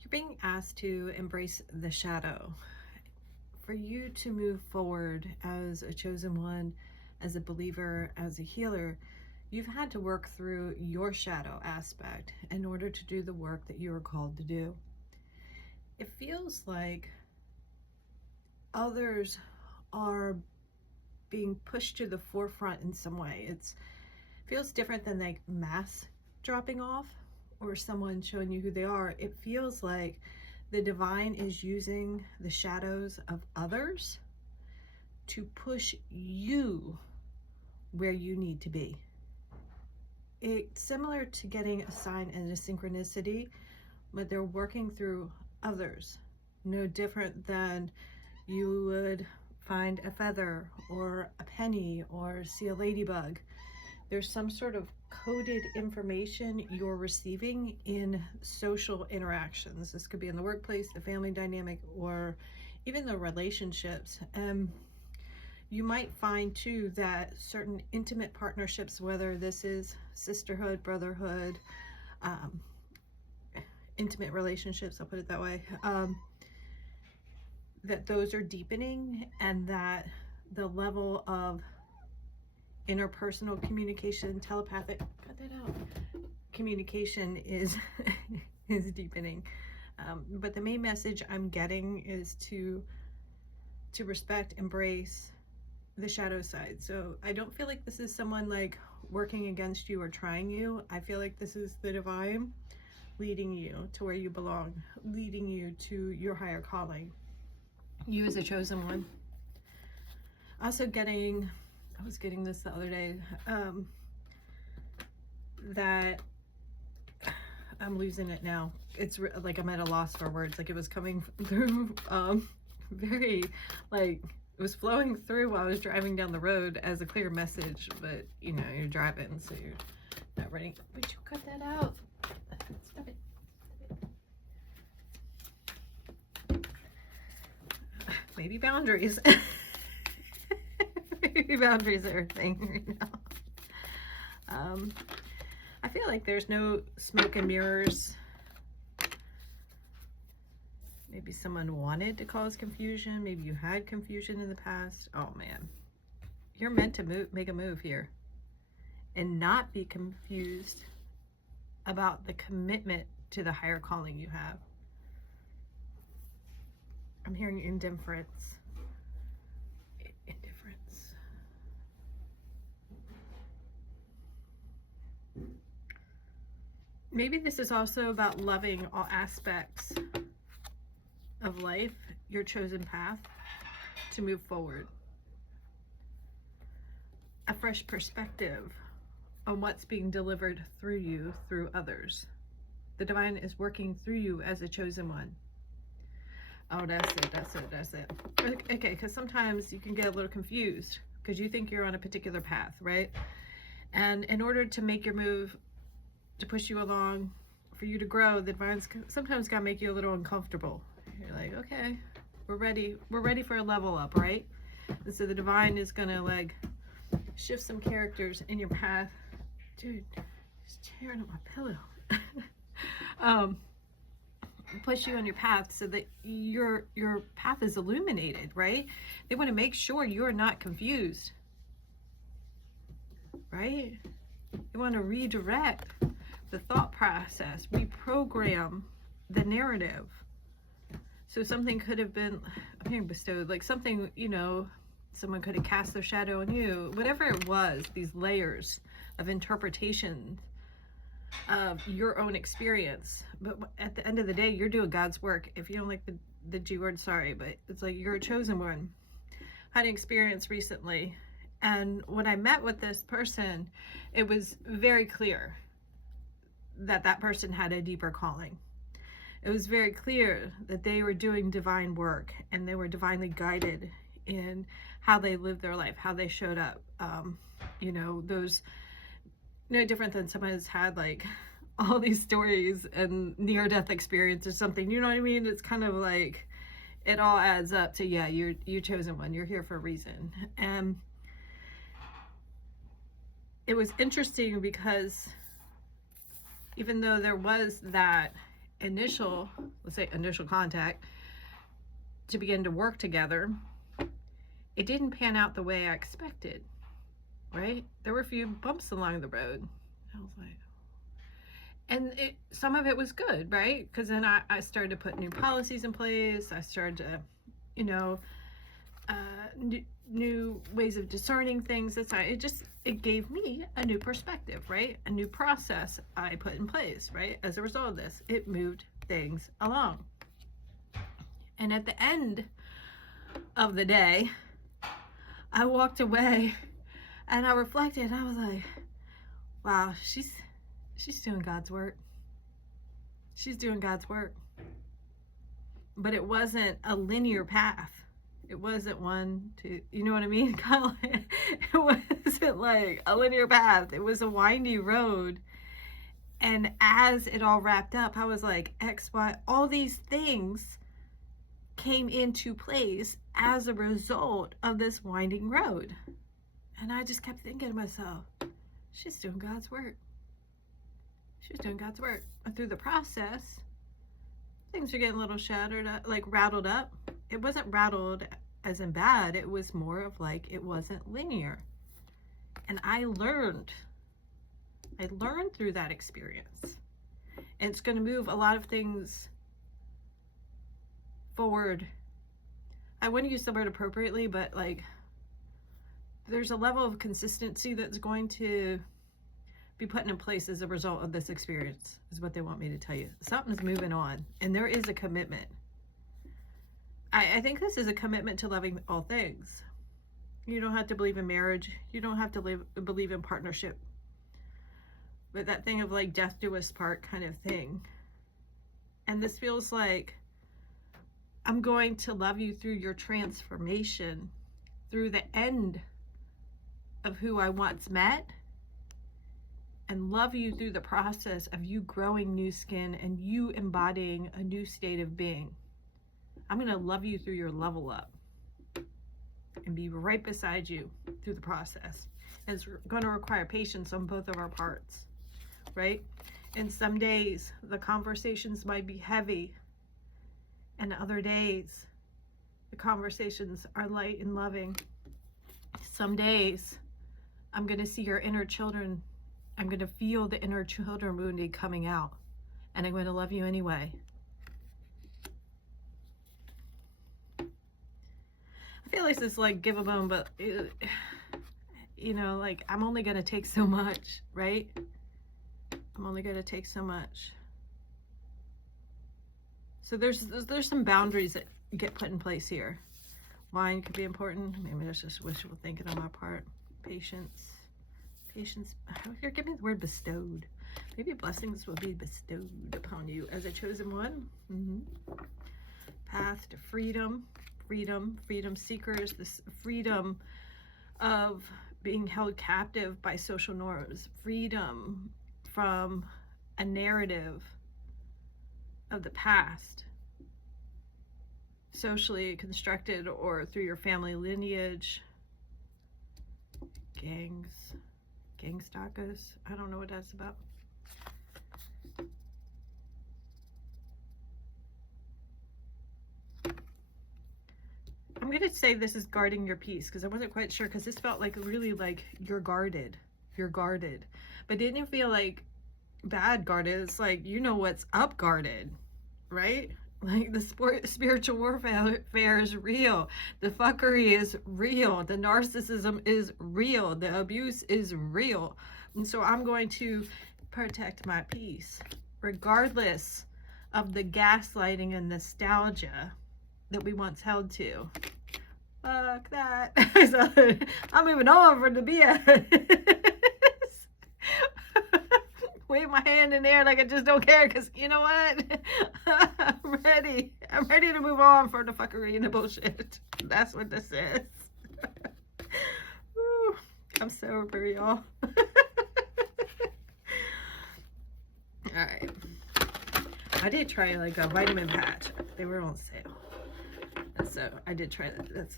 You're being asked to embrace the shadow. For you to move forward as a chosen one, as a believer, as a healer, you've had to work through your shadow aspect in order to do the work that you are called to do. It feels like others are being pushed to the forefront in some way. It feels different than like mass dropping off or someone showing you who they are. It feels like the divine is using the shadows of others to push you where you need to be. It's similar to getting a sign and a synchronicity, but they're working through others. No different than you would find a feather or a penny or see a ladybug. There's some sort of coded information you're receiving in social interactions. This could be in the workplace, the family dynamic, or even the relationships. You might find too that certain intimate partnerships, whether this is sisterhood, brotherhood, intimate relationships, I'll put it that way, that those are deepening, and that the level of interpersonal communication, telepathic, cut that out, communication is is deepening. But the main message I'm getting is to respect, embrace the shadow side. So I don't feel like this is someone like working against you or trying you. I feel like this is the divine leading you to where you belong, leading you to your higher calling. You as a chosen one. Also I was getting this the other day, that I'm losing it now. It's like I'm at a loss for words. Like it was coming through very, like, it was flowing through while I was driving down the road as a clear message, but you know, you're driving, so you're not ready. Would you cut that out? Stop it. Maybe boundaries. Maybe boundaries are a thing right now. I feel like there's no smoke and mirrors. Maybe someone wanted to cause confusion. Maybe you had confusion in the past. Oh man, you're meant to make a move here and not be confused about the commitment to the higher calling you have. I'm hearing indifference. Maybe this is also about loving all aspects of life, your chosen path to move forward. A fresh perspective on what's being delivered through you, through others. The divine is working through you as a chosen one. Oh, that's it. Okay, because sometimes you can get a little confused because you think you're on a particular path, right? And in order to make your move, to push you along, for you to grow, the divine's sometimes got to make you a little uncomfortable. You're like, okay, we're ready for a level up, right? And so the divine is gonna like shift some characters in your path. Dude, just tearing up my pillow. Push you on your path so that your path is illuminated, right? They want to make sure you're not confused, right? They want to redirect the thought process, reprogram the narrative. So something could have been, I'm hearing bestowed, like something, you know, someone could have cast their shadow on you, whatever it was, these layers of interpretation of your own experience. But at the end of the day, you're doing God's work. If you don't like the G word, sorry, but it's like you're a chosen one. I had an experience recently, and when I met with this person, it was very clear that that person had a deeper calling. It was very clear that they were doing divine work and they were divinely guided in how they lived their life, how they showed up. You know, those no different than someone who's had like all these stories and near-death experience or something. You know what I mean? It's kind of like it all adds up to, yeah, you're chosen one. You're here for a reason. And it was interesting because even though there was that let's say initial contact, to begin to work together, it didn't pan out the way I expected, right? There were a few bumps along the road. I was like, and some of it was good, right? Because then I started to put new policies in place. I started to, you know, new ways of discerning things. It gave me a new perspective, right? A new process I put in place, right? As a result of this, it moved things along. And at the end of the day, I walked away and I reflected and I was like, wow, she's doing God's work. She's doing God's work. But it wasn't a linear path. It wasn't one, two, you know what I mean? Kind of like, it wasn't like a linear path. It was a windy road. And as it all wrapped up, I was like, X, Y, all these things came into place as a result of this winding road. And I just kept thinking to myself, she's doing God's work. She's doing God's work. And through the process, things are getting a little shattered up, like rattled up. It wasn't rattled as in bad. It was more of like, it wasn't linear. And I learned through that experience. And it's going to move a lot of things forward. I wouldn't use the word appropriately, but like, there's a level of consistency that's going to be put in place as a result of this experience, is what they want me to tell you. Something's moving on, and there is a commitment. I think this is a commitment to loving all things. You don't have to believe in marriage. You don't have to believe in partnership. But that thing of like death do us part kind of thing. And this feels like, I'm going to love you through your transformation, through the end of who I once met, and love you through the process of you growing new skin and you embodying a new state of being. I'm going to love you through your level up and be right beside you through the process. And it's going to require patience on both of our parts, right? And some days the conversations might be heavy, and other days the conversations are light and loving. Some days I'm going to see your inner children. I'm going to feel the inner children wounded coming out, and I'm going to love you anyway. I feel like this is like give a bone, but you know, like I'm only going to take so much, right? I'm only going to take so much. So there's some boundaries that get put in place here. Wine could be important. Maybe that's just wishful thinking on my part. Patience. Here, give me the word bestowed. Maybe blessings will be bestowed upon you as a chosen one. Path to freedom seekers, this freedom of being held captive by social norms, freedom from a narrative of the past, socially constructed or through your family lineage, gangstalkers. I don't know what that's about. I'm going to say this is guarding your peace, because I wasn't quite sure, because this felt like really like you're guarded, but didn't feel like bad guarded. It's like, you know what's up guarded, right? Like the spiritual warfare is real. The fuckery is real. The narcissism is real. The abuse is real. And so I'm going to protect my peace, regardless of the gaslighting and nostalgia that we once held to. Fuck that. So, I'm moving on from the BS. Wave my hand in there like I just don't care, because you know what? I'm ready to move on from the fuckery and the bullshit. That's what this is. Woo, I'm sober, y'all. Alright. I did try like a vitamin patch. They were on sale. And so I did try that. That's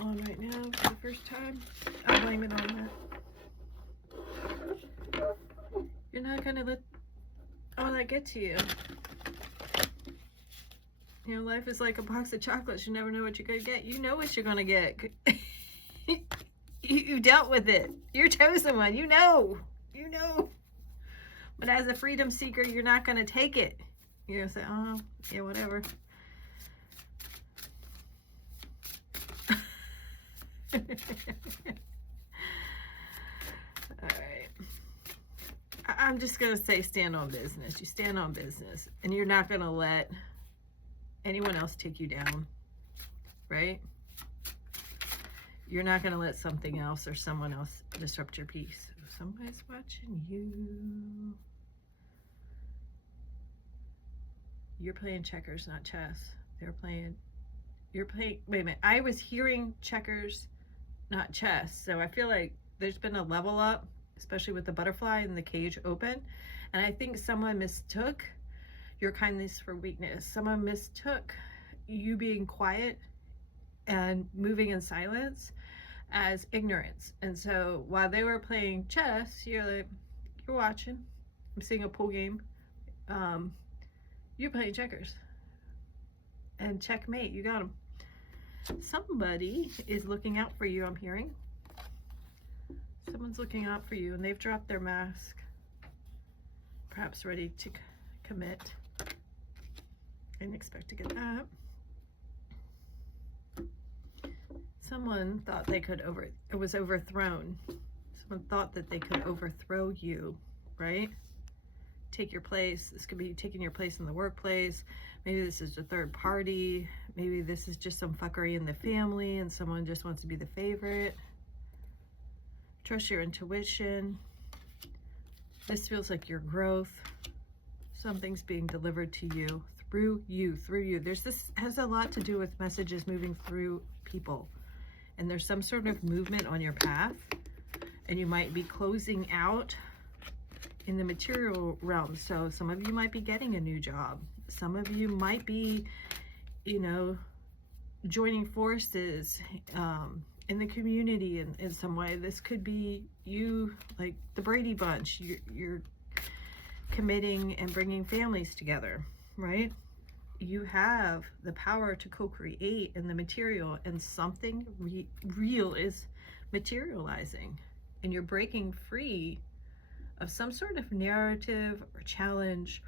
on right now for the first time. I'll blame it on that. You're not gonna let... Oh, that gets you. You know, life is like a box of chocolates. You never know what you're going to get. You know what you're going to get. You dealt with it. You're chosen one. You know. You know. But as a freedom seeker, you're not going to take it. You're going to say, oh, yeah, whatever. All right. I'm just going to say stand on business. You stand on business. And you're not going to let anyone else take you down. Right? You're not going to let something else or someone else disrupt your peace. Somebody's watching you. You're playing checkers, not chess. You're playing, wait a minute. I was hearing checkers, not chess. So I feel like there's been a level up, especially with the butterfly and the cage open. And I think someone mistook your kindness for weakness. Someone mistook you being quiet and moving in silence as ignorance. And so while they were playing chess, you're watching. I'm seeing a pool game. You're playing checkers. And checkmate, you got them. Somebody is looking out for you, I'm hearing. Someone's looking out for you and they've dropped their mask. Perhaps ready to commit. Didn't expect to get that. Someone thought they could it was overthrown. Someone thought that they could overthrow you, right? Take your place. This could be taking your place in the workplace. Maybe this is a third party. Maybe this is just some fuckery in the family and someone just wants to be the favorite. Trust your intuition. This feels like your growth. Something's being delivered to you through you. This has a lot to do with messages moving through people. And there's some sort of movement on your path. And you might be closing out in the material realm. So some of you might be getting a new job. Some of you might be, you know, joining forces in the community in some way. This could be you, like the Brady Bunch. You're committing and bringing families together, right? You have the power to co-create in the material, and something real is materializing, and you're breaking free of some sort of narrative or challenge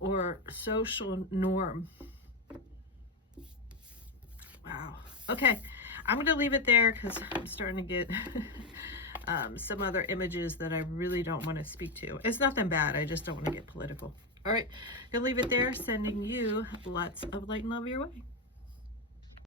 or social norm. Wow. Okay, I'm going to leave it there because I'm starting to get some other images that I really don't want to speak to. It's nothing bad. I just don't want to get political. All right, gonna leave it there. Sending you lots of light and love your way.